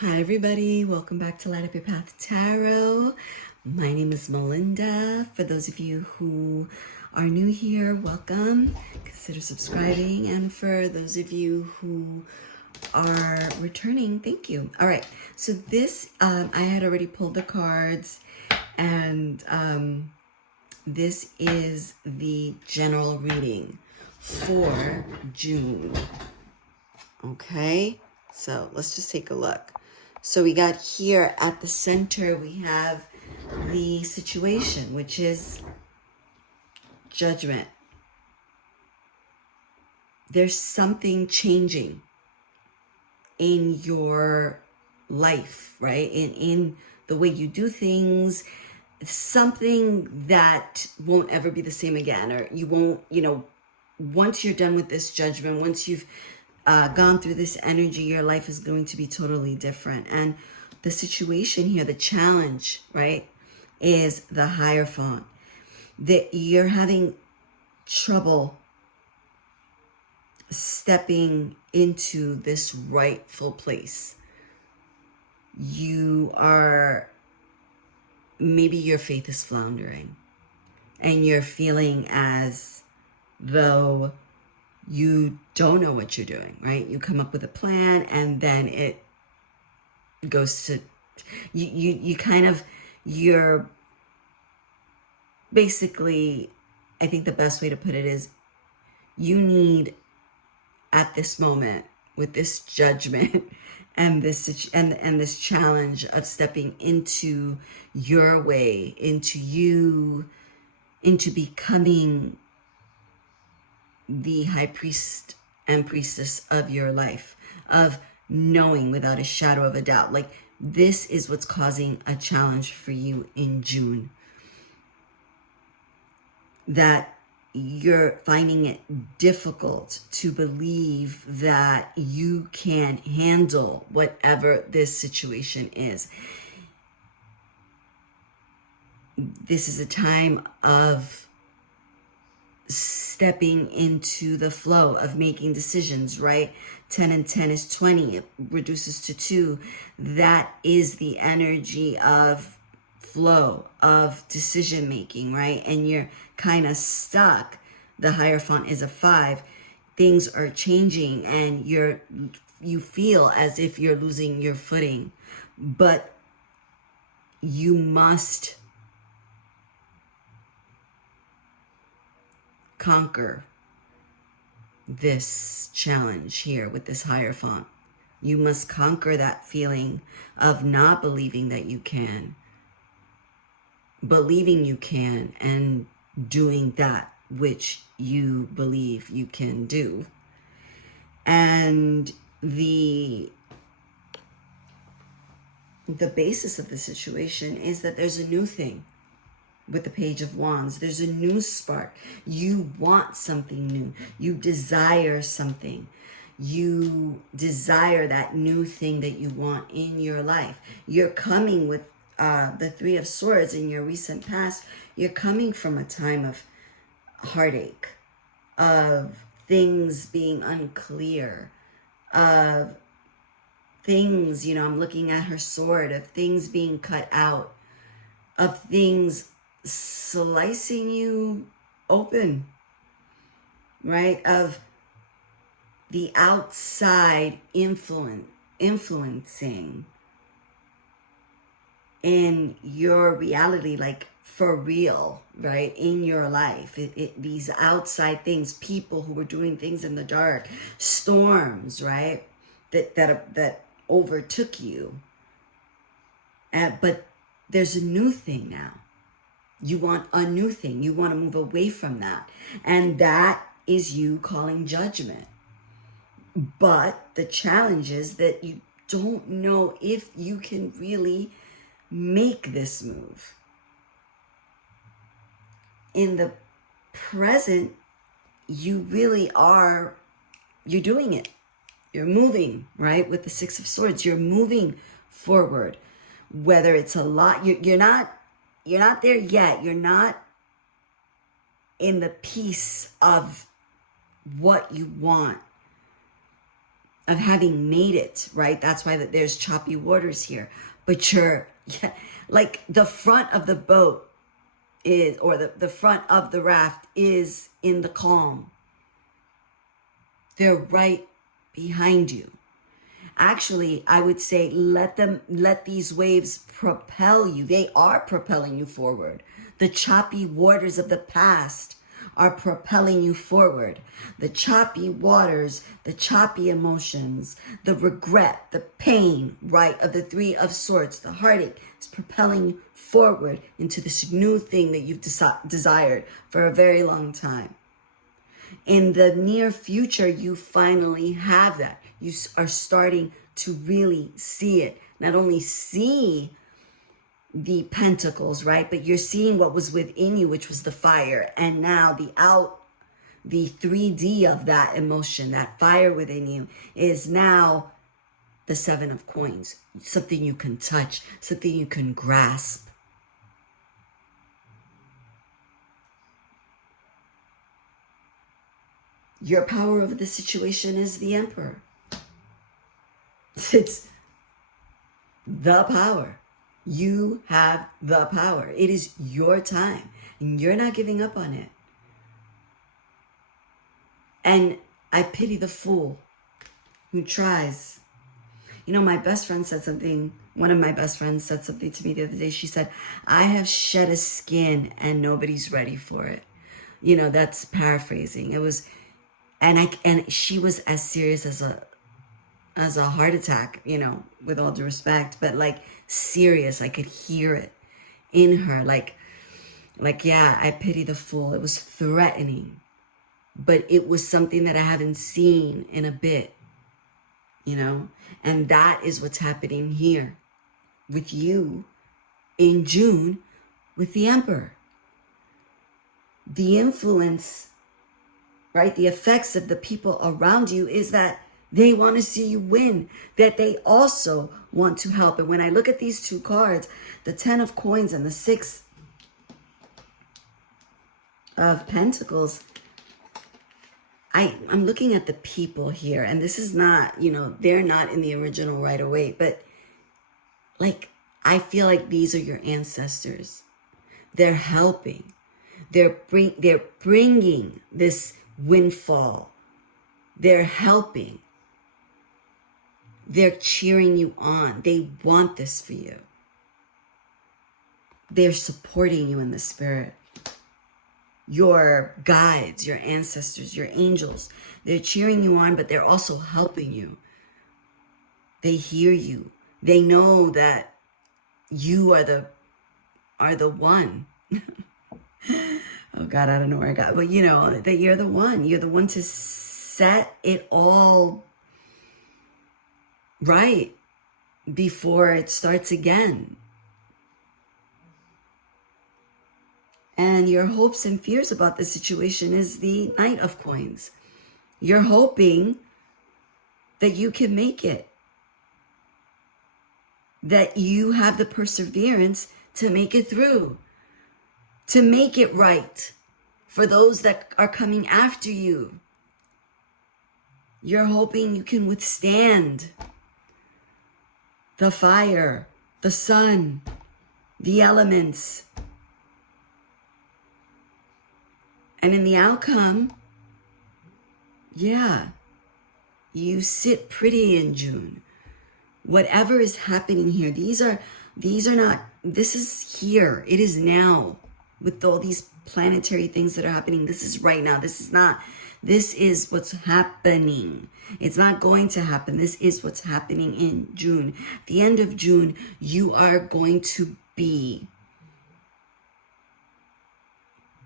Hi, everybody. Welcome back to Light Up Your Path Tarot. My name is Melinda. For those of you who are new here, welcome. Consider subscribing. And for those of you who are returning, thank you. All right. So this, I had already pulled the cards, and this is the general reading for June. Okay. So let's just take a look. So we got here at the center, we have the situation, which is judgment. There's something changing in your life, right? In the way you do things, something that won't ever be the same again, or you won't, once you're done with this judgment, once you've gone through this energy, your life is going to be totally different. And the situation here, the challenge, right, is the Hierophant. That you're having trouble stepping into this rightful place. Maybe your faith is floundering, and you're feeling as though you don't know what you're doing, right? You come up with a plan, and then it goes to you're basically, I think the best way to put it is, you need at this moment, with this judgment and this challenge of stepping into your way, into becoming the high priest and priestess of your life, of knowing without a shadow of a doubt, like, this is what's causing a challenge for you in June. That you're finding it difficult to believe that you can handle whatever this situation is. This is a time of stepping into the flow of making decisions, right? 10 and 10 is 20. It reduces to 2. That is the energy of flow, of decision making, right? And you're kind of stuck. The Hierophant is a 5. Things are changing, and you feel as if you're losing your footing, but you must conquer this challenge here with this Hierophant. You must conquer that feeling of not believing that you can, believing you can, and doing that which you believe you can do. And the basis of the situation is that there's a new thing. With the Page of Wands, there's a new spark. You want something new. You desire something. You desire that new thing that you want in your life. You're coming with the 3 of Swords in your recent past. You're coming from a time of heartache, of things being unclear, of things, I'm looking at her sword, of things being cut out, of things slicing you open, right? Of the outside influencing in your reality, like, for real, right? In your life, these outside things, people who were doing things in the dark, storms, right? That overtook you. But there's a new thing now. You want a new thing. You want to move away from that. And that is you calling judgment. But the challenge is that you don't know if you can really make this move. In the present, you really are, you're doing it. You're moving, right? With the 6 of Swords, you're moving forward. Whether it's a lot, you're not there yet. You're not in the peace of what you want. of having made it, right? That's why that there's choppy waters here. But you're, yeah, like the front of the boat is, or the front of the raft is in the calm. They're right behind you. Actually, I would say let these waves propel you. They are propelling you forward. The choppy waters of the past are propelling you forward. The choppy waters, the choppy emotions, the regret, the pain, right, of the Three of Swords, the heartache is propelling you forward into this new thing that you've desired for a very long time. In the near future, you finally have that. You are starting to really see it. Not only see the pentacles, right? But you're seeing what was within you, which was the fire. And now the 3D of that emotion, that fire within you, is now the Seven of Coins. Something you can touch, something you can grasp. Your power over the situation is the Emperor. It's the power. You have the power. It is your time, and you're not giving up on it. And I pity the fool who tries. You know, my best friend said something, one of my best friends said something to me the other day. She said, I have shed a skin and nobody's ready for it. You know, that's paraphrasing. It was, and she was as serious as a heart attack, you know, with all due respect, but like serious. I could hear it in her. Like, yeah, I pity the fool. It was threatening, but it was something that I haven't seen in a bit, you know, and that is what's happening here with you in June with the Emperor. The influence, right? The effects of the people around you is that they want to see you win, that they also want to help. And when I look at these two cards, the 10 of Coins and the 6 of Pentacles, I'm looking at the people here, and this is not, you know, they're not in the original right away, but like, I feel like these are your ancestors. They're helping. They're bringing this windfall. They're helping. They're cheering you on. They want this for you. They're supporting you in the spirit. Your guides, your ancestors, your angels, they're cheering you on, but they're also helping you. They hear you. They know that you are the one. Oh God, I don't know where I got, but you know that you're the one. You're the one to set it all right before it starts again. And your hopes and fears about the situation is the Knight of Coins. You're hoping that you can make it, that you have the perseverance to make it through, to make it right for those that are coming after you. You're hoping you can withstand the fire, the sun, the elements. And in the outcome, yeah, you sit pretty in June. Whatever is happening here, these are not, this is here. It is now with all these planetary things that are happening. This is right now. This is what's happening. It's not going to happen. This is what's happening in June. At the end of June, you are going to be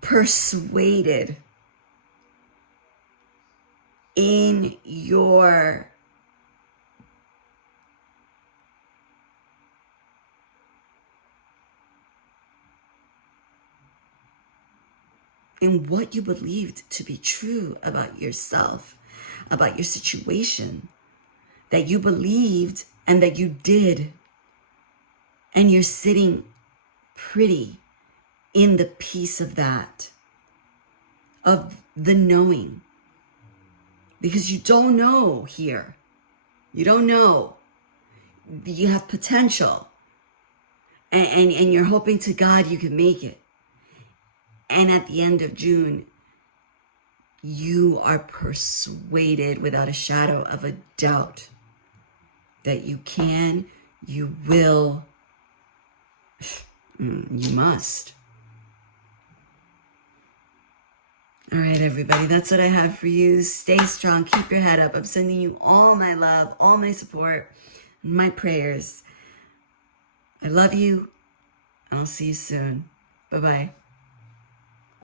persuaded in your in what you believed to be true about yourself, about your situation, that you believed and that you did. And you're sitting pretty in the peace of that, of the knowing, because you don't know here. You don't know. You have potential. And you're hoping to God you can make it. And at the end of June, you are persuaded without a shadow of a doubt that you can, you will, you must. All right, everybody, that's what I have for you. Stay strong. Keep your head up. I'm sending you all my love, all my support, my prayers. I love you, and I'll see you soon. Bye-bye.